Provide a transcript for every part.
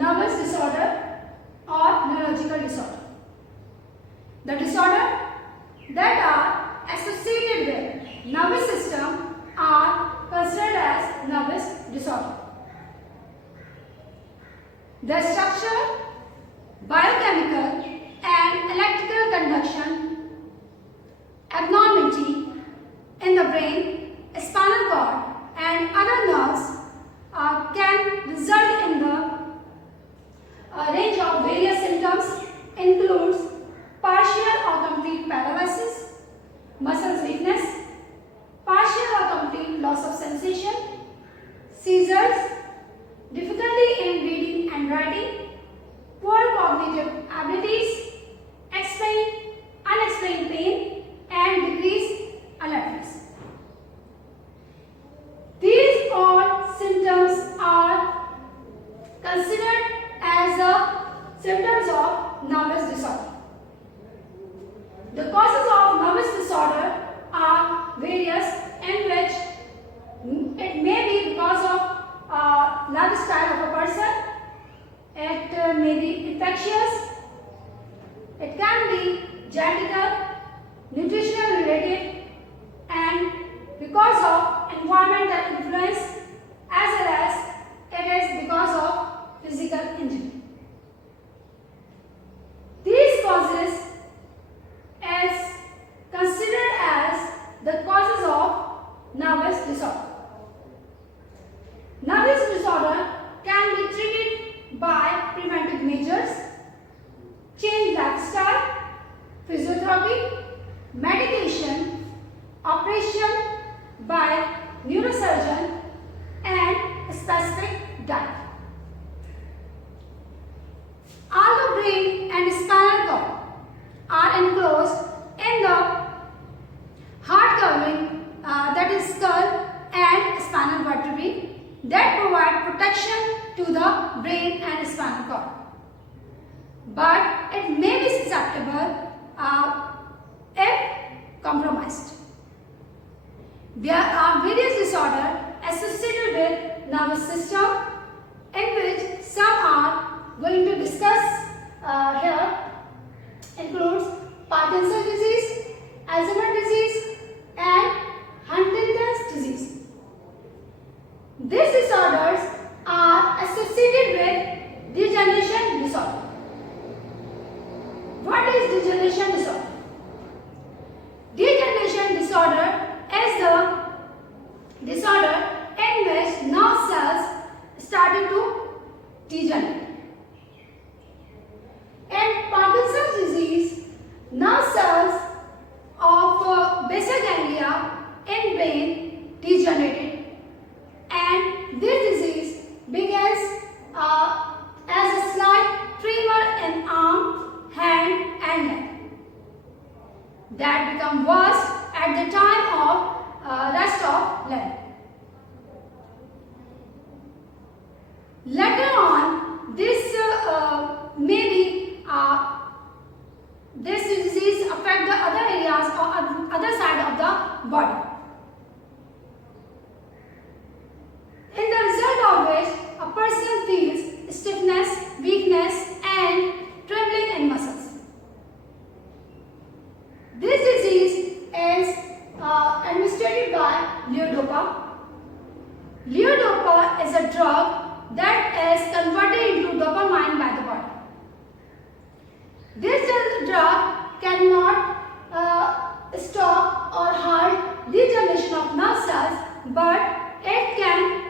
nervous disorder or neurological disorder. The disorder that are associated with nervous system are considered as nervous disorder. The structure, biochemical and electrical conduction abnormality in the brain, spinal cord and other nerves can result in the range of various symptoms includes partial or complete paralysis, muscle weakness, partial or complete loss of sensation, seizures, difficulty in reading and writing, poor cognitive abilities, unexplained pain and decreased alertness. These all symptoms are considered as the symptoms of nervous disorder. The causes of nervous disorder are various, in which it may be because of lifestyle of a person, it may be infectious, it can be genetical, nutritional related, and because of environmental influence, as well as it is because of physical injury. These causes is considered as the causes of nervous disorder. Nervous disorder can be treated by preventive measures, change lifestyle, physiotherapy, medication, operation by neurosurgeon and specific diet. Although brain and spinal cord are enclosed in the hard covering that is skull and spinal vertebrae that provide protection to the brain and spinal cord, but it may be susceptible if compromised. There are various disorders associated with nervous system, in which some are going to discuss here includes Parkinson's disease, Alzheimer's disease and Huntington's disease. These disorders are associated with degeneration disorder. What is degeneration disorder? Degeneration disorder is the disorder in which nerve cells started to degenerate. In Parkinson's disease, nerve cells of basal ganglia in brain degenerated, and this disease begins as a slight tremor in arm, hand and neck that become worse at the time of rest of limb. Later on, this this disease affect the other areas or other side of the body. In the result of which a person feels stiffness, weakness and trembling in muscles. This disease is administered by levodopa. Levodopa is a drug that is converted into dopamine by the body. This drug cannot stop or halt degeneration of nerve cells, but it can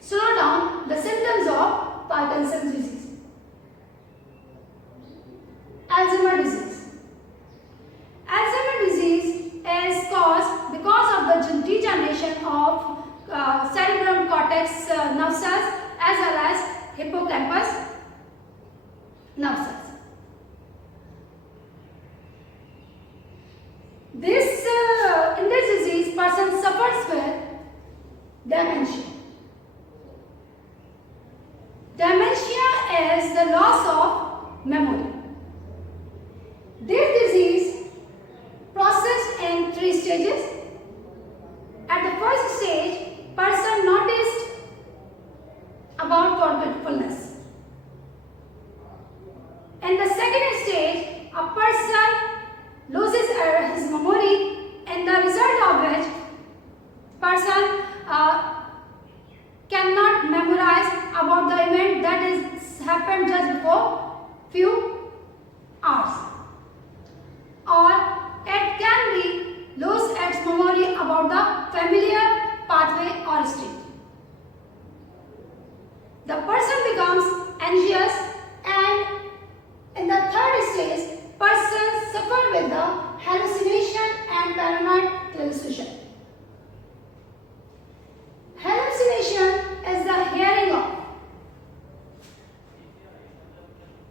slow down the symptoms of Parkinson's disease. Alzheimer's disease. Alzheimer's disease is caused because of the degeneration of cerebral cortex nerve cells as well as hippocampus nerve cells.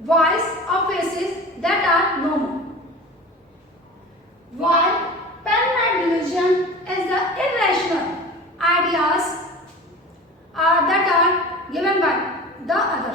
voice or faces that are normal. While paranoid delusion is the irrational ideas that are given by the others.